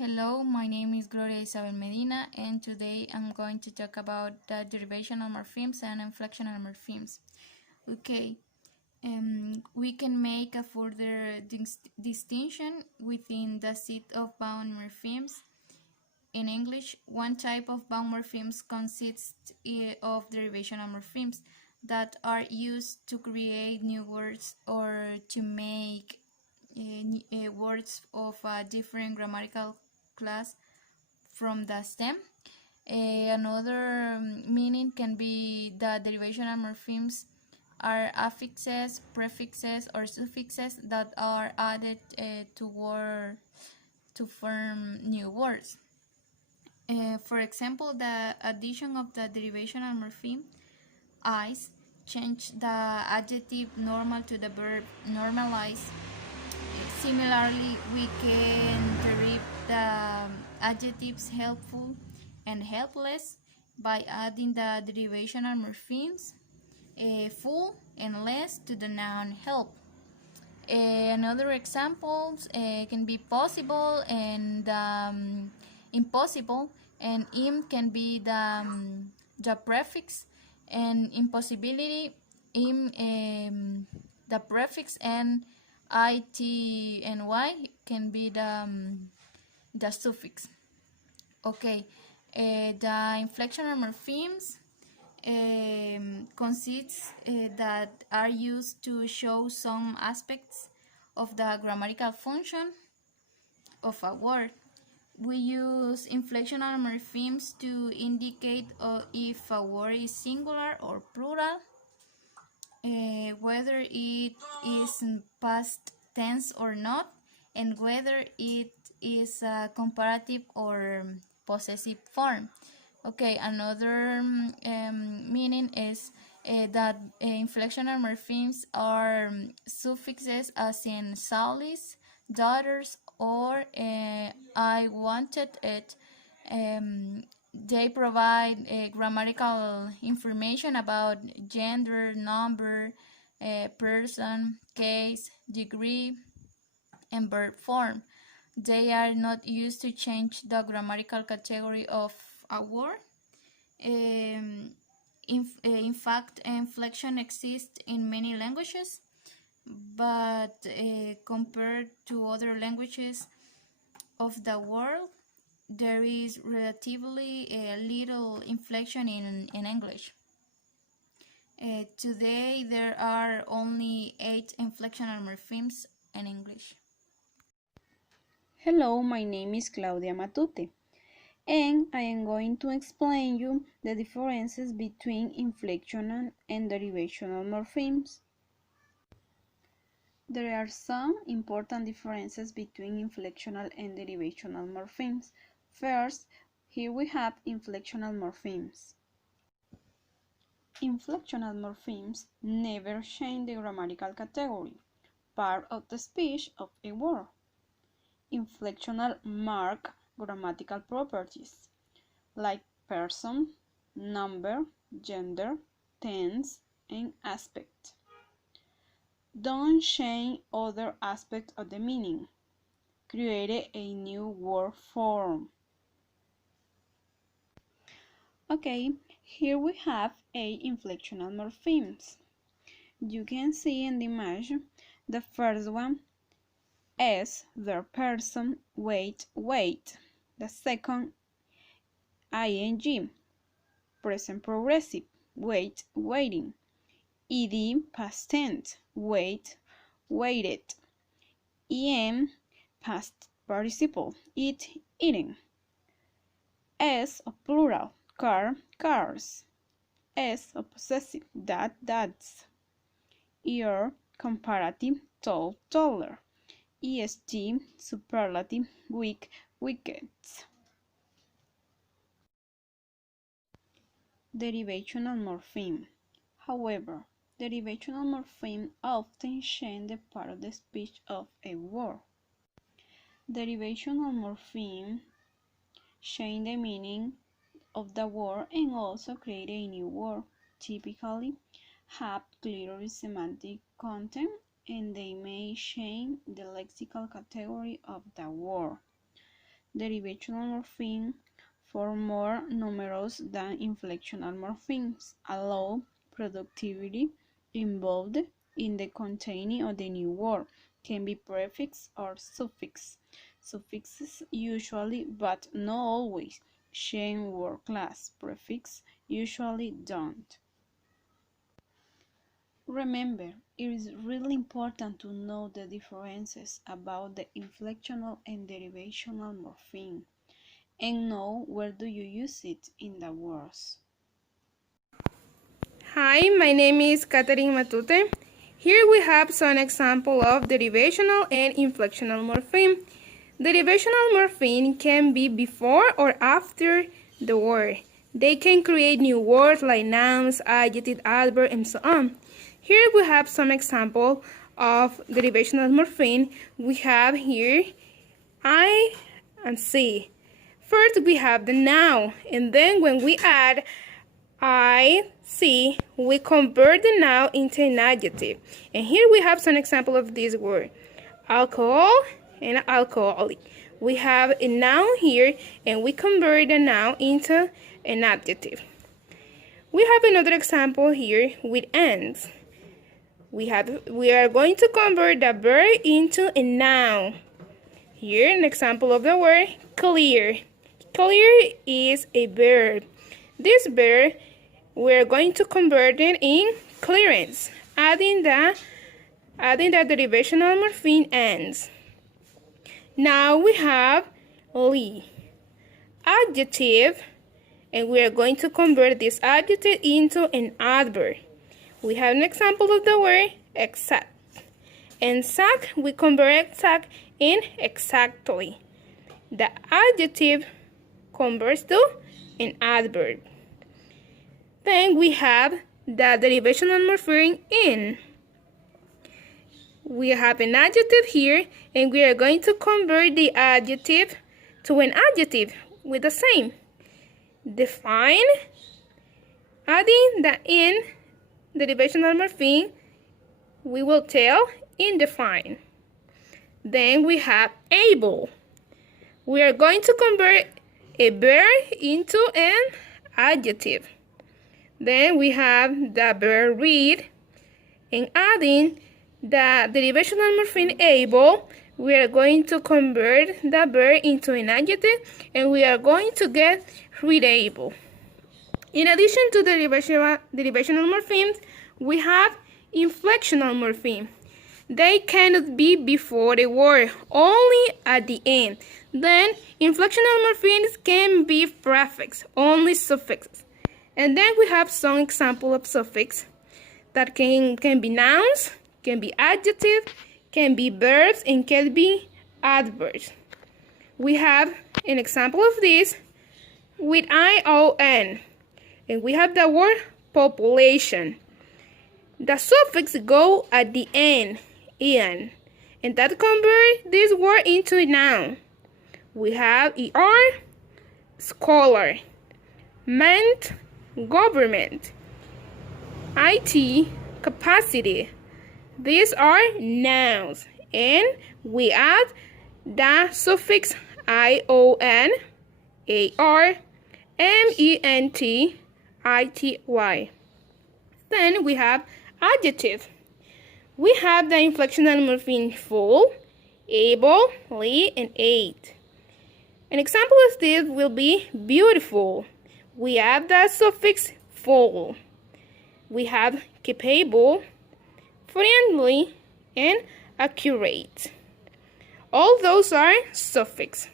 Hello, my name is Gloria Isabel Medina, and today I'm going to talk about the derivational morphemes and inflectional morphemes. Okay, we can make a further distinction within the set of bound morphemes. In English, one type of bound morphemes consists of derivational morphemes that are used to create new words or to make words of a different grammatical class from the stem. Another meaning can be that derivational morphemes are affixes, prefixes, or suffixes that are added to form new words. For example, the addition of the derivational morpheme "ice" change the adjective normal to the verb normalize. Similarly, we can derive the adjectives helpful and helpless by adding the derivational morphemes full and less to the noun help. Another examples can be possible and impossible, and im can be the prefix, and impossibility im the prefix, and it and y can be the suffix. Okay, the inflectional morphemes consists that are used to show some aspects of the grammatical function of a word. We use inflectional morphemes to indicate if a word is singular or plural, whether it is in past tense or not, and whether it is a comparative or possessive form. Okay, another meaning is that inflectional morphemes are suffixes, as in Sally's, daughters, or I wanted it. They provide grammatical information about gender, number, person, case, degree, and verb form. They are not used to change the grammatical category of a word. In fact, inflection exists in many languages, but compared to other languages of the world, there is relatively little inflection in English. Today, there are only 8 inflectional morphemes in English. Hello, my name is Claudia Matute, and I am going to explain you the differences between inflectional and derivational morphemes. There are some important differences between inflectional and derivational morphemes. First, here we have inflectional morphemes. Inflectional morphemes never change the grammatical category, part of the speech of a word. Inflectional mark grammatical properties like person, number, gender, tense, and aspect. Don't change other aspects of the meaning. Create a new word form. Okay, here we have 8 inflectional morphemes. You can see in the image the first one is their person, wait, wait. The second, ing, present progressive, wait, waiting. Ed, past tense, wait, waited. En, past participle, eat, eating. S of plural, car, cars. S of possessive, that, that's. Er, comparative, tall, taller. Est, superlative, weak, wickets. Derivational morpheme. However, derivational morpheme often change the part of the speech of a word. Derivational morpheme change the meaning of the word and also create a new word. Typically, have clearer semantic content, and they may change the lexical category of the word. Derivational morpheme for more numerous than inflectional morphemes allow productivity involved in the containing of the new word can be prefix or suffix. Suffixes usually, but not always, change word class. Prefix usually don't. Remember, it is really important to know the differences about the inflectional and derivational morpheme and know where do you use it in the words. Hi, my name is Catherine Matute. Here we have some example of derivational and inflectional morpheme. Derivational morpheme can be before or after the word. They can create new words like nouns, adjective, adverb, and so on. Here we have some example of derivational morpheme. We have here I and C. First we have the noun, and then when we add I see, we convert the noun into an adjective. And here we have some example of this word. Alcohol and alcoholic. We have a noun here and we convert the noun into an adjective. We have another example here with ends. We are going to convert the verb into a noun. Here an example of the word clear. Clear is a verb. This verb we're going to convert it in clearance, adding the derivational morpheme ends. Now we have Lee, adjective, and we are going to convert this adjective into an adverb. We have an example of the word exact. Exact, we convert exact in exactly. The adjective converts to an adverb. Then we have the derivational morpheme in. We have an adjective here, and we are going to convert the adjective to an adjective with the same. Define, adding the in derivational morpheme, we will tell indefine. Then we have able. We are going to convert a verb into an adjective. Then we have the verb read, and adding the derivational morpheme able, we are going to convert the verb into an adjective, and we are going to get readable. In addition to the derivational morphemes, we have inflectional morpheme. They cannot be before the word, only at the end. Then inflectional morphemes can be prefix, only suffixes. And then we have some example of suffix that can be nouns, can be adjective, can be verbs, and can be adverbs. We have an example of this with ION, and we have the word population. The suffix go at the end, en, and that converts this word into a noun. We have ER, scholar, meant, government, IT, capacity. These are nouns, and we add the suffix ION, AR, MENT, ITY. Then we have adjective. We have the inflectional morpheme full, able, ly, and aid. An example of this will be beautiful. We add the suffix full. We have capable, friendly, and accurate. All those are suffixes.